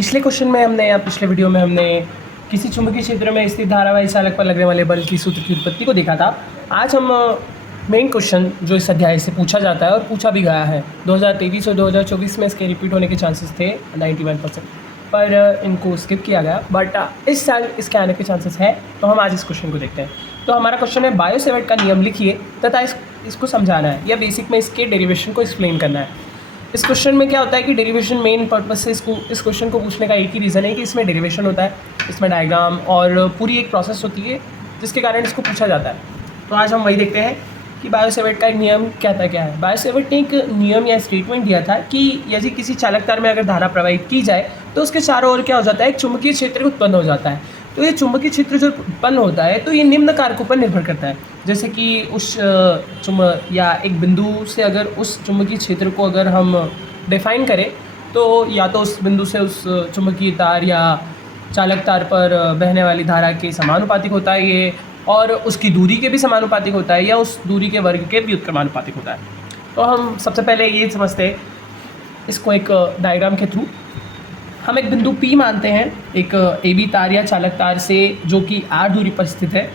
पिछले क्वेश्चन में हमने या पिछले वीडियो में हमने किसी चुंबकीय क्षेत्र में स्थित धारावाही चालक पर लगने वाले बल की सूत्र की उत्पत्ति को देखा था। आज हम मेन क्वेश्चन जो इस अध्याय से पूछा जाता है और पूछा भी गया है 2023 और 2024 में इसके रिपीट होने के चांसेस थे 91%, पर इनको स्किप किया गया। बट इस साल इसके आने के चांसेस है, तो हम आज इस क्वेश्चन को देखते हैं। तो हमारा क्वेश्चन है बायो-सेवर्ट का नियम लिखिए तथा इसको समझाना है या बेसिक में इसके डेरिवेशन को एक्सप्लेन करना है। इस क्वेश्चन में क्या होता है कि डेरिवेशन मेन पर्पस से इस क्वेश्चन को पूछने का एक ही रीज़न है कि इसमें डेरिवेशन होता है, इसमें डायग्राम और पूरी एक प्रोसेस होती है जिसके कारण इसको पूछा जाता है। तो आज हम वही देखते हैं कि बायो-सेवर्ट का एक नियम क्या है। बायो-सेवर्ट ने एक नियम या स्टेटमेंट दिया था कि यदि किसी चालक तार में अगर धारा प्रवाहित की जाए तो उसके चारों ओर क्या हो जाता है, एक चुंबकीय क्षेत्र उत्पन्न हो जाता है। तो ये चुंबकीय क्षेत्र जो उत्पन्न होता है तो ये निम्न कारकों पर निर्भर करता है, जैसे कि उस या एक बिंदु से अगर उस चुंबकीय क्षेत्र को अगर हम डिफाइन करें तो या तो उस बिंदु से उस चुंबकीय तार या चालक तार पर बहने वाली धारा के समानुपातिक होता है ये, और उसकी दूरी के भी समानुपातिक होता है या उस दूरी के वर्ग के व्युत्क्रमानुपातिक होता है। तो हम सबसे पहले ये समझते हैं इसको एक डायग्राम के थ्रू। हम एक बिंदु P मानते हैं एक AB तार या चालक तार से जो कि r दूरी पर स्थित है।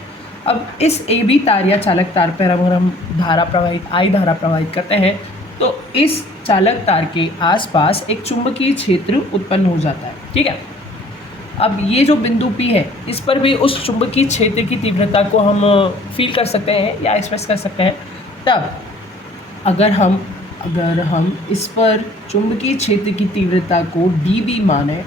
अब इस AB तार या चालक तार पर अगर हम धारा प्रवाहित करते हैं तो इस चालक तार के आसपास एक चुंबकीय क्षेत्र उत्पन्न हो जाता है, ठीक है। अब ये जो बिंदु P है इस पर भी उस चुंबकीय क्षेत्र की तीव्रता को हम फील कर सकते हैं या एक्सप्रेस कर सकते हैं। तब अगर हम इस पर चुंबकीय क्षेत्र की तीव्रता को dB माने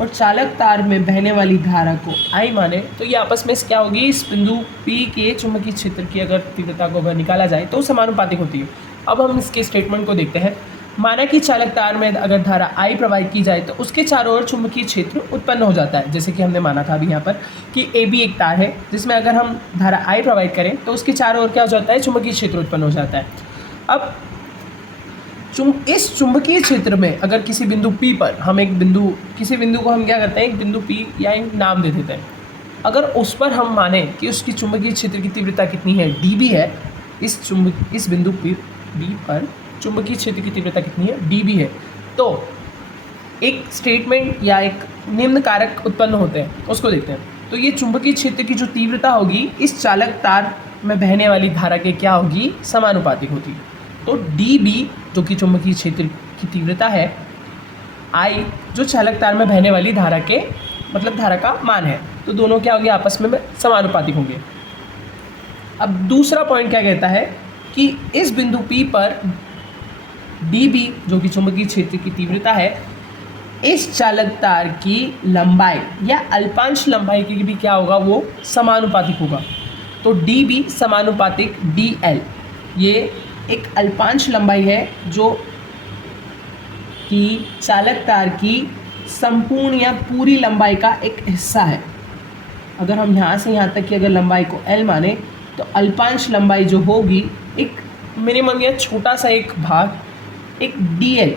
और चालक तार में बहने वाली धारा को I माने तो ये आपस में क्या होगी, इस बिंदु P के चुंबकीय क्षेत्र की अगर तीव्रता को अगर निकाला जाए तो समानुपातिक होती है। अब हम इसके स्टेटमेंट को देखते हैं। माना कि चालक तार में अगर धारा I प्रवाहित की जाए तो उसके चारों ओर चुंबकीय क्षेत्र उत्पन्न हो जाता है, जैसे कि हमने माना था अभी यहाँ पर कि AB एक तार है जिसमें अगर हम धारा I प्रवाहित करें तो उसके चारों ओर क्या हो जाता है, चुंबकीय क्षेत्र उत्पन्न हो जाता है। अब इस चुंबकीय क्षेत्र में अगर किसी बिंदु P पर हम किसी बिंदु को हम क्या करते हैं, एक बिंदु P या एक नाम दे देते हैं। अगर उस पर हम माने कि उसकी चुंबकीय क्षेत्र की तीव्रता कितनी है, dB है, इस बिंदु P पर चुंबकीय क्षेत्र की तीव्रता कितनी है, dB है, तो एक स्टेटमेंट या एक निम्न कारक उत्पन्न होते हैं, उसको देखते हैं। तो ये चुंबकीय क्षेत्र की जो तीव्रता होगी इस चालक तार में बहने वाली धारा के क्या होगी, समानुपातिक होगी। तो dB जो कि चुंबकीय क्षेत्र की तीव्रता है, I जो चालक तार में बहने वाली धारा के मतलब धारा का मान है, तो दोनों क्या होंगे, आपस में समानुपातिक होंगे। अब दूसरा पॉइंट क्या कहता है कि इस बिंदु P पर dB जो कि चुंबकीय क्षेत्र की तीव्रता है इस चालक तार की लंबाई या अल्पांश लंबाई की भी क्या होगा, वो समानुपातिक होगा। तो dB समानुपातिक dl, ये एक अल्पांश लंबाई है जो कि चालक तार की संपूर्ण या पूरी लंबाई का एक हिस्सा है। अगर हम यहाँ से यहाँ तक की अगर लंबाई को L माने तो अल्पांश लंबाई जो होगी एक मिनिमम या छोटा सा एक भाग एक dl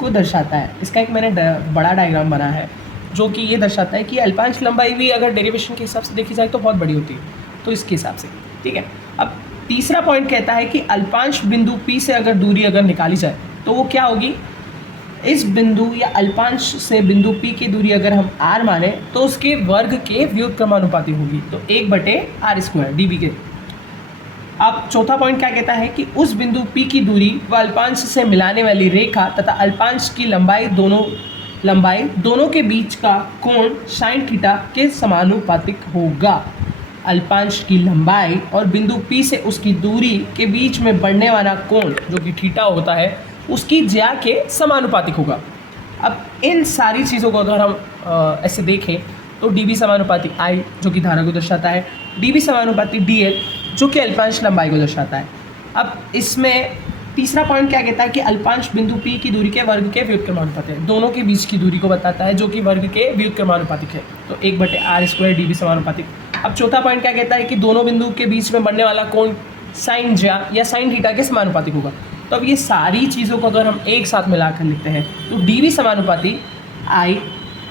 को दर्शाता है। इसका एक मैंने बड़ा डायग्राम बना है जो कि ये दर्शाता है कि अल्पांश लंबाई भी अगर डेरिवेशन के हिसाब से देखी जाए तो बहुत बड़ी होती है, तो इसके हिसाब से, ठीक है। अब तीसरा पॉइंट कहता है कि अल्पांश बिंदु P से अगर दूरी अगर निकाली जाए तो वो क्या होगी, इस बिंदु या अल्पांश से बिंदु P की दूरी अगर हम r माने तो उसके वर्ग के व्युत्क्रमानुपातिक होगी, तो 1/r² dB के। अब चौथा पॉइंट क्या कहता है कि उस बिंदु P की दूरी व अल्पांश से मिलाने वाली रेखा तथा अल्पांश की लंबाई दोनों के बीच का कोण sin थीटा के समानुपातिक होगा। अल्पांश की लंबाई और बिंदु P से उसकी दूरी के बीच में बढ़ने वाला कोण जो कि थीटा होता है उसकी ज्या के समानुपातिक होगा। अब इन सारी चीज़ों को अगर हम ऐसे देखें तो dB समानुपातिक I जो कि धारा को दर्शाता है, dB समानुपातिक dl जो कि अल्पांश लंबाई को दर्शाता है। अब इसमें तीसरा पॉइंट क्या कहता है कि अल्पांश बिंदु P की दूरी के वर्ग के व्युत्क्रमानुपातिक है, दोनों के बीच की दूरी को बताता है जो कि वर्ग के व्युत्क्रमानुपातिक है, तो 1/r² dB समानुपातिक। अब चौथा पॉइंट क्या कहता है कि दोनों बिंदु के बीच में बनने वाला कोण साइन ज्या या साइन थीटा के समानुपातिक होगा। तो अब ये सारी चीज़ों को अगर हम एक साथ मिलाकर लिखते हैं तो dB समानुपातिक I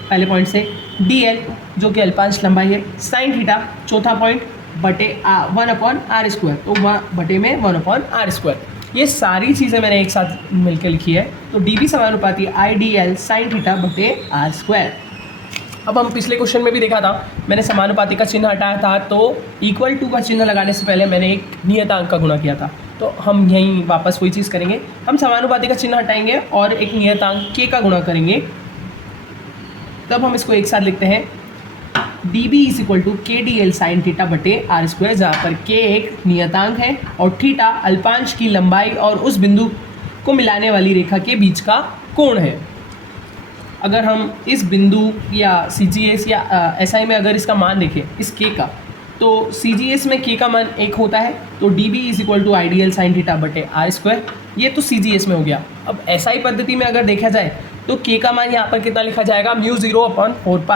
पहले पॉइंट से, dl जो कि अल्पांश लंबाई है, साइन थीटा चौथा पॉइंट बटे 1/r², तो 1/1/r²। ये सारी चीज़ें मैंने एक साथ मिलकर लिखी है। तो डी बी समानुपाती आई डी एल साइन थीटा बटे आर स्क्वायर। अब हम पिछले क्वेश्चन में भी देखा था, मैंने समानुपाती का चिन्ह हटाया था, तो इक्वल टू का चिन्ह लगाने से पहले मैंने एक नियतांक का गुणा किया था। तो हम यहीं वापस वही चीज़ करेंगे, हम समानुपाती का चिन्ह हटाएंगे और एक नियतांक के का गुणा करेंगे। तब हम इसको एक साथ लिखते हैं D B is equal to K D L sine theta बटे आर स्क्वायर, जहाँ पर के एक नियतांक है और थीटा अल्पांश की लंबाई और उस बिंदु को मिलाने वाली रेखा के बीच का कोण है। अगर हम इस बिंदु या CGS या SI में अगर इसका मान देखें इस के का, तो CGS में के का मान 1 होता है, तो D B is equal to I D L sine theta बटे आर स्क्वायर। ये तो CGS में हो गया। अब SI पद्धति में अगर देखा जाए तो के का मान यहाँ पर कितना लिखा जाएगा, μ0/4π,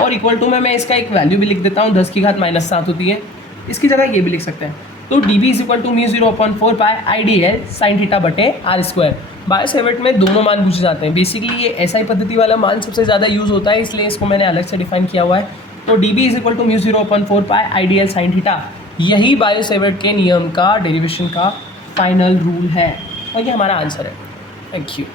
और इक्वल टू में मैं इसका एक वैल्यू भी लिख देता हूँ, 10⁻⁻7 होती है, इसकी जगह ये भी लिख सकते हैं। तो D B is equal to μ0/4π I D L sine theta बटे आर स्क्वायर। बायो सेवर्ट में दोनों मान पूछे जाते हैं। बेसिकली ये SI पद्धति वाला मान सबसे ज़्यादा यूज़ होता है, इसलिए इसको मैंने अलग से डिफाइन किया हुआ है। तो D B is equal to μ0/4π I D L sine theta, यही बायो सेवर्ट के नियम का डेरिवेशन का फाइनल रूल है और ये हमारा आंसर है। Thank you.